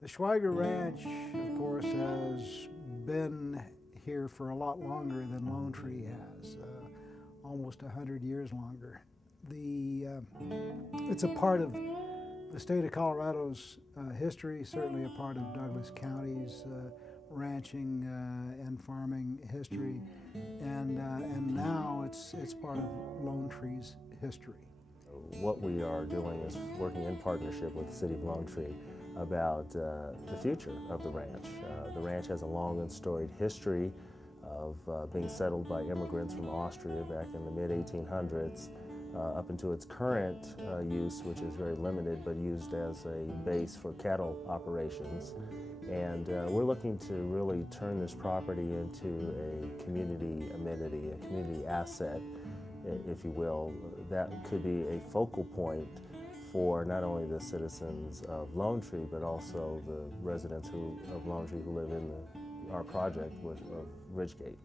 The Schweiger Ranch, of course, has been here for a lot longer than Lone Tree has, almost 100 years longer. It's a part of the state of Colorado's history, certainly a part of Douglas County's ranching and farming history, and now it's part of Lone Tree's history. What we are doing is working in partnership with the City of Lone Tree about the future of the ranch. The ranch has a long and storied history of being settled by immigrants from Austria back in the mid-1800s up into its current use, which is very limited but used as a base for cattle operations. And we're looking to really turn this property into a community amenity, a community asset, if you will, that could be a focal point for not only the citizens of Lone Tree, but also the residents of Lone Tree who live in our project of Ridgegate.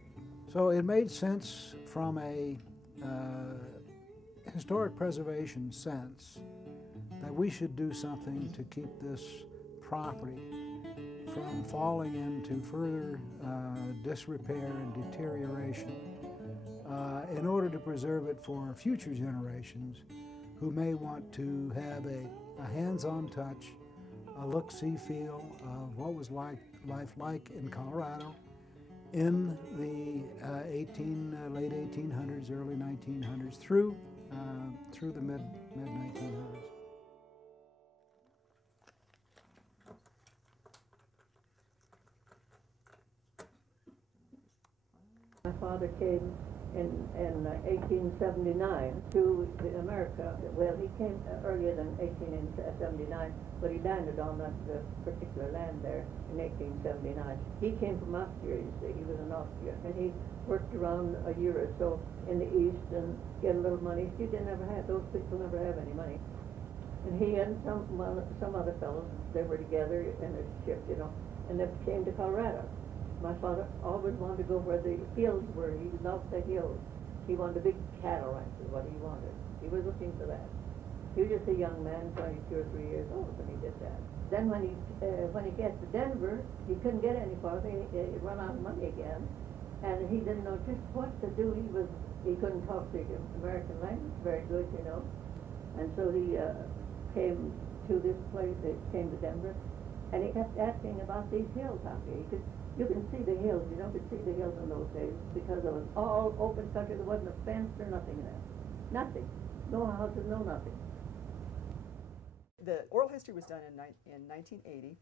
So it made sense from a historic preservation sense that we should do something to keep this property from falling into further disrepair and deterioration in order to preserve it for future generations who may want to have a hands-on touch, a look-see feel of what was life like in Colorado in the late 1800s, early 1900s, through the mid-1900s. My father came in 1879 to America. Well, he came earlier than 1879, but he landed on that particular land there in 1879. He came from Austria, you see. He was in Austria, and he worked around a year or so in the East and get a little money. Those people never have any money. And he and some other fellows, they were together in a ship, you know, and they came to Colorado. My father always wanted to go where the hills were. He loved the hills. He wanted a big cattle ranch is what he wanted. He was looking for that. He was just a young man, 22 or 3 years old when he did that. Then when he gets to Denver, he couldn't get any farther. He run out of money again. And he didn't know just what to do. He couldn't talk the American language very good, you know. And so he came to this place, he came to Denver, and he kept asking about these hills out here. You can see the hills, you know, you could see the hills in those days because it was all open country. There wasn't a fence or nothing in there. Nothing. No houses, no nothing. The oral history was done in 1980.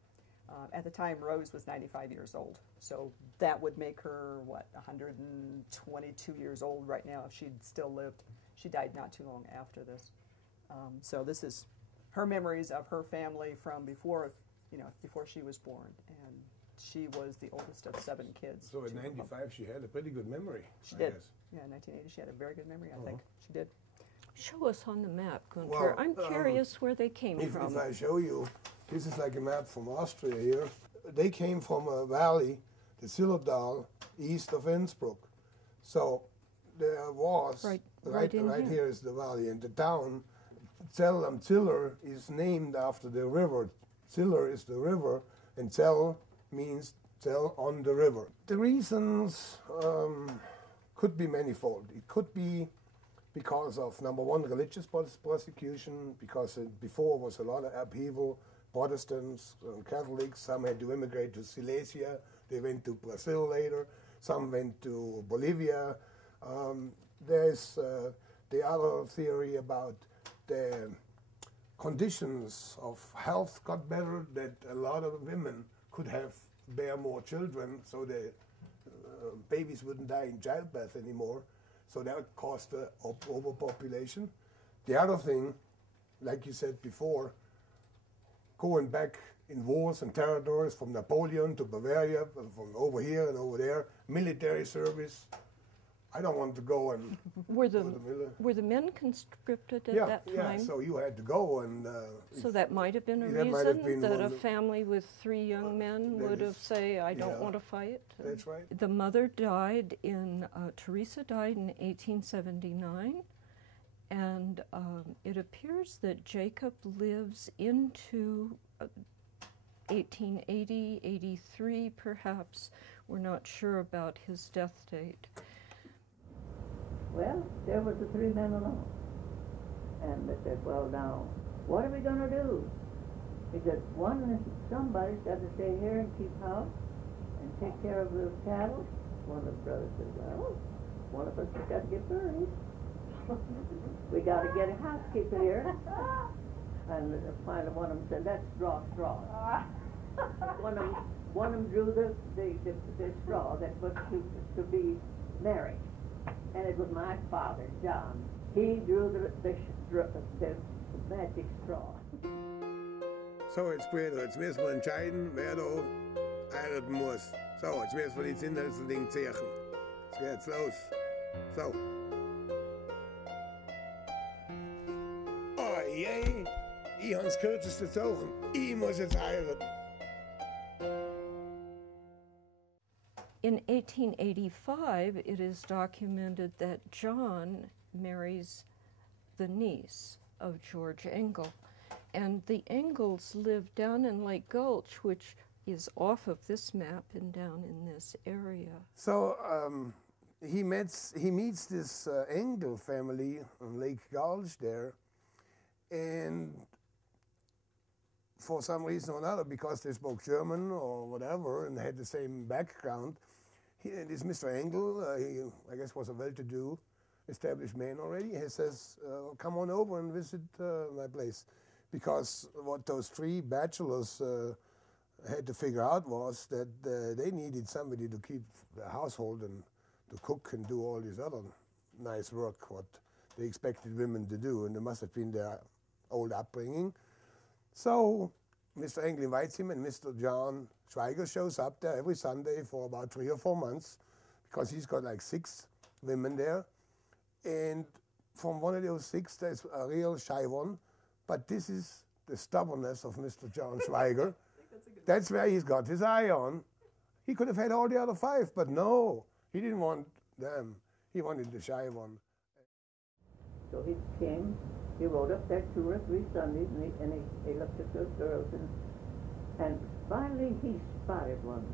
At the time, Rose was 95 years old. So that would make her, what, 122 years old right now if she'd still lived. She died not too long after this. So this is her memories of her family from before, before she was born. And she was the oldest of 7 kids. So at 95, she had a pretty good memory. She did. Guess. Yeah, in 1980, she had a very good memory, I think. She did. Show us on the map, Gunther. Well, I'm curious where they came from. If I show you, this is like a map from Austria here. They came from a valley, the Zillerdal, east of Innsbruck. So there was, right here is the valley, and the town, Zell am Ziller, is named after the river. Ziller is the river, and Zell means Zell on the river. The reasons could be manifold. It could be because of, number one, religious persecution, because before was a lot of upheaval, Protestants, Catholics, some had to immigrate to Silesia, they went to Brazil later, some went to Bolivia. There's the other theory about the conditions of health got better, that a lot of women could bear more children, so the babies wouldn't die in childbirth anymore. So that caused the overpopulation. The other thing, like you said before, going back in wars and territories from Napoleon to Bavaria, from over here and over there, military service, I don't want to go and Were go the to the mill. were the men conscripted at Yeah, that yeah. time? So you had to go, and So that might have been a that might have reason been that one a of- family with 3 young men that would have is- say, "I don't yeah. want to fight." that's right. The mother died in Teresa died in 1879, and it appears that Jacob lives into 1880, 83, perhaps. We're not sure about his death date. Well, there was the 3 men alone. And they said, well, now, what are we going to do? He said, somebody's got to stay here and keep house and take care of the cattle. One of the brothers said, well, one of us has got to get buried. We got to get a housekeeper here. And finally one of them said, let's draw straw. One of them drew the straw that was to be married. And it was my father, John. He drew the magic straw. So, jetzt später, jetzt müssen wir entscheiden, wer da heiraten muss. So, jetzt müssen wir die Zindelsen ziehen. Jetzt geht's los. So. Oh je, ich hab's kürzeste gezogen. Ich muss jetzt heiraten. In 1885, it is documented that John marries the niece of George Engel. And the Engels lived down in Lake Gulch, which is off of this map and down in this area. So, he meets this Engel family on Lake Gulch there, and for some reason or another, because they spoke German or whatever and had the same background, this Mr. Engel, he, I guess, was a well-to-do established man already. He says, come on over and visit my place. Because what those 3 bachelors had to figure out was that they needed somebody to keep the household and to cook and do all this other nice work, what they expected women to do, and it must have been their old upbringing. So Mr. Engel invites him, and Mr. John Schweiger shows up there every Sunday for about 3 or 4 months, because he's got like 6 women there. And from one of those 6, there's a real shy one, but this is the stubbornness of Mr. John Schweiger. That's where he's got his eye on. He could have had all the other 5, but no, he didn't want them. He wanted the shy one. So he came, he rode up there 2 or 3 Sundays, and he looked at those girls, and finally he spotted one.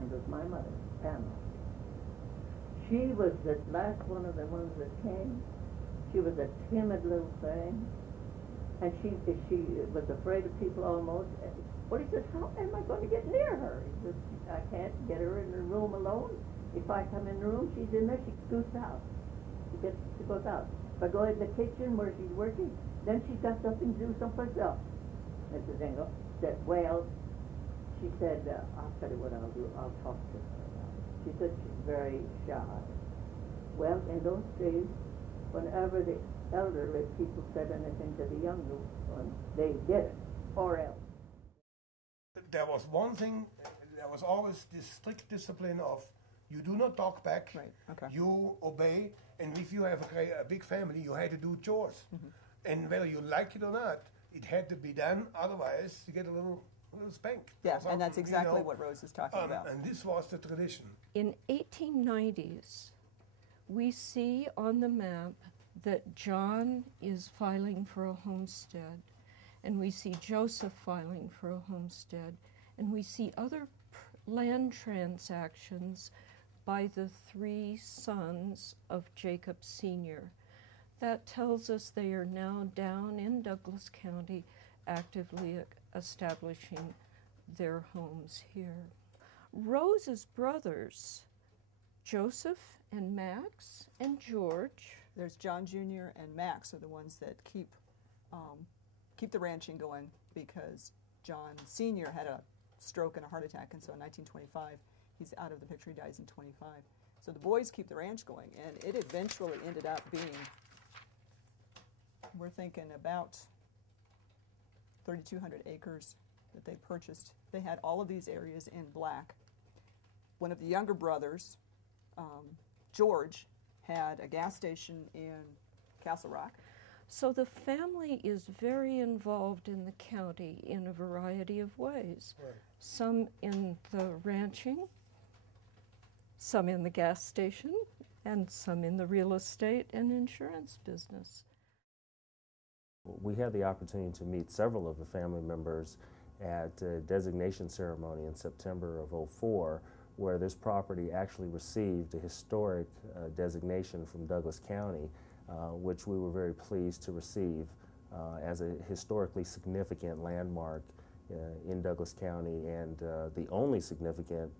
And it was my mother, Pamela. She was the last one of the ones that came. She was a timid little thing, and she was afraid of people almost. Well, he says, how am I going to get near her? He says, I can't get her in the room alone. If I come in the room, she's in there, she scoots out. She goes out. If I go in the kitchen where she's working, then she's got something to do someplace else. Mrs. Engel said, well, she said, I'll tell you what I'll do. I'll talk to her about it. She said she's very shy. Well, in those days, whenever the elderly people said anything to the younger ones, they did it, or else. There was one thing, there was always this strict discipline of you do not talk back, Right, okay. you obey, and if you have a big family, you had to do chores. And whether you like it or not, it had to be done, otherwise you get a little spank. Yeah, or and that's something, exactly what Rose is talking about. And this was the tradition. In 1890s, we see on the map that John is filing for a homestead, and we see Joseph filing for a homestead, and we see other land transactions by the 3 sons of Jacob Sr. That tells us they are now down in Douglas County actively establishing their homes here. Rose's brothers, Joseph and Max and George. There's John Jr. and Max are the ones that keep the ranching going, because John Sr. had a stroke and a heart attack, and so in 1925 he's out of the picture. He dies in 25. So the boys keep the ranch going, and it eventually ended up being, we're thinking about 3,200 acres that they purchased. They had all of these areas in black. One of the younger brothers George had a gas station in Castle Rock. So the family is very involved in the county in a variety of ways. Right. Some in the ranching, some in the gas station, and some in the real estate and insurance business. We had the opportunity to meet several of the family members at a designation ceremony in September of '04, where this property actually received a historic designation from Douglas County, which we were very pleased to receive as a historically significant landmark in Douglas County, and the only significant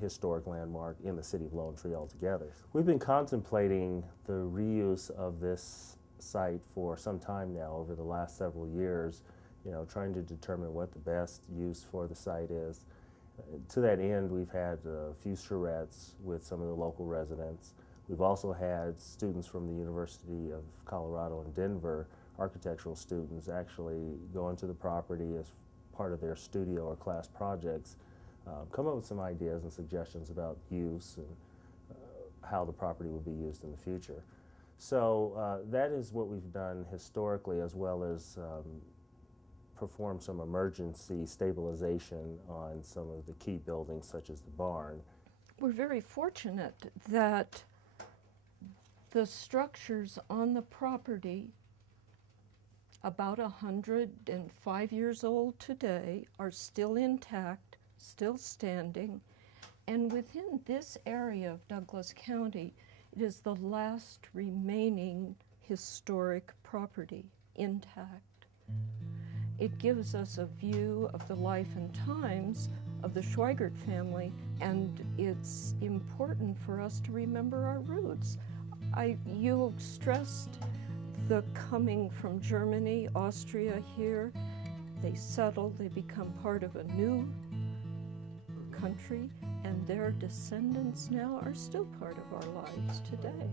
historic landmark in the city of Lone Tree altogether. We've been contemplating the reuse of this site for some time now, over the last several years, trying to determine what the best use for the site is. To that end, we've had a few charrettes with some of the local residents. We've also had students from the University of Colorado in Denver, architectural students, actually go into the property as part of their studio or class projects, come up with some ideas and suggestions about use and how the property will be used in the future. So that is what we've done historically, as well as perform some emergency stabilization on some of the key buildings, such as the barn. We're very fortunate that the structures on the property, about 105 years old today, are still intact, still standing, and within this area of Douglas County, it is the last remaining historic property intact. It gives us a view of the life and times of the Schweiger family, and it's important for us to remember our roots. You stressed the coming from Germany, Austria here. They settle, they become part of a new country, and their descendants now are still part of our lives today.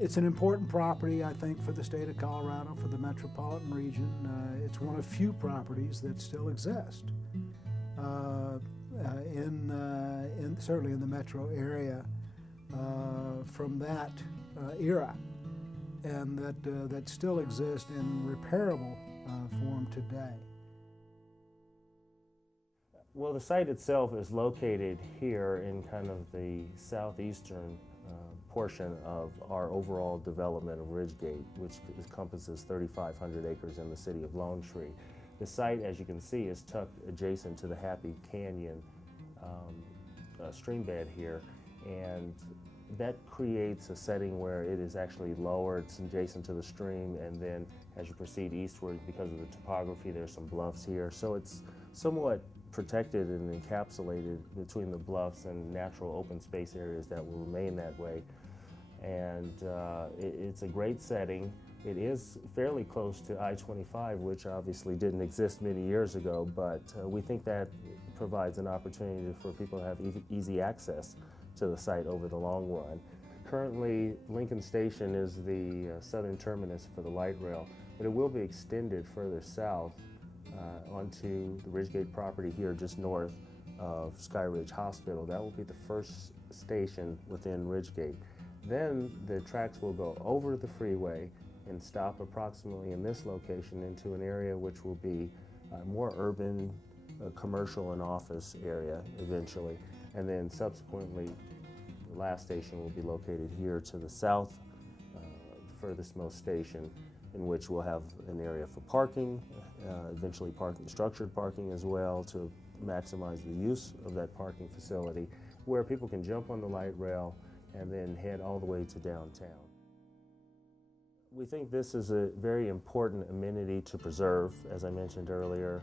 It's an important property, I think, for the state of Colorado, for the metropolitan region. It's one of few properties that still exist certainly in the metro area from that era, and that still exist in repairable form today. Well, the site itself is located here in kind of the southeastern portion of our overall development of Ridgegate, which encompasses 3,500 acres in the city of Lone Tree. The site, as you can see, is tucked adjacent to the Happy Canyon stream bed here, and that creates a setting where it is actually lower, it's adjacent to the stream, and then as you proceed eastward, because of the topography, there's some bluffs here, so it's somewhat protected and encapsulated between the bluffs and natural open space areas that will remain that way. And it's a great setting. It is fairly close to I-25, which obviously didn't exist many years ago, but we think that provides an opportunity for people to have easy access to the site over the long run. Currently, Lincoln Station is the southern terminus for the light rail, but it will be extended further south onto the Ridgegate property here just north of Sky Ridge Hospital. That will be the first station within Ridgegate. Then the tracks will go over the freeway and stop approximately in this location into an area which will be more urban, commercial and office area eventually. And then subsequently, the last station will be located here to the south, the furthest most station, in which we'll have an area for parking, eventually structured parking as well, to maximize the use of that parking facility, where people can jump on the light rail and then head all the way to downtown. We think this is a very important amenity to preserve, as I mentioned earlier.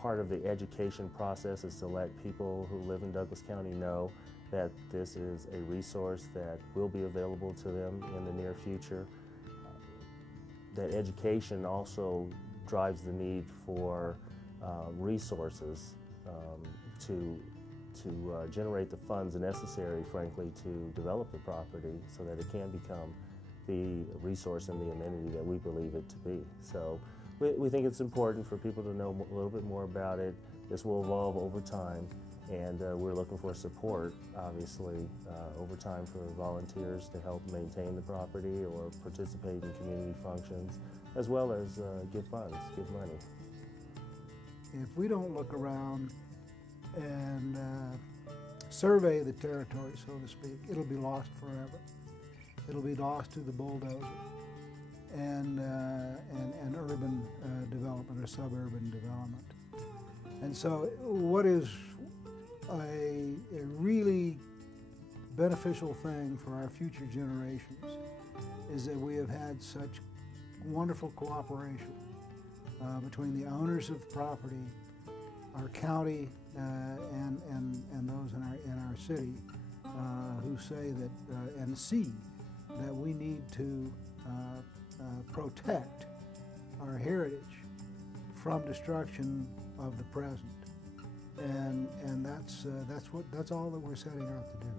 Part of the education process is to let people who live in Douglas County know that this is a resource that will be available to them in the near future. That education also drives the need for resources to generate the funds necessary, frankly, to develop the property so that it can become the resource and the amenity that we believe it to be. So we think it's important for people to know a little bit more about it. This will evolve over time, And we're looking for support, obviously, over time for volunteers to help maintain the property or participate in community functions, as well as give funds, give money. If we don't look around and survey the territory, so to speak, it'll be lost forever. It'll be lost to the bulldozer and urban development or suburban development. And so what is a really beneficial thing for our future generations is that we have had such wonderful cooperation between the owners of the property, our county, and those in our city who say that and see that we need to protect our heritage from destruction of the present, and that's all that we're setting out to do.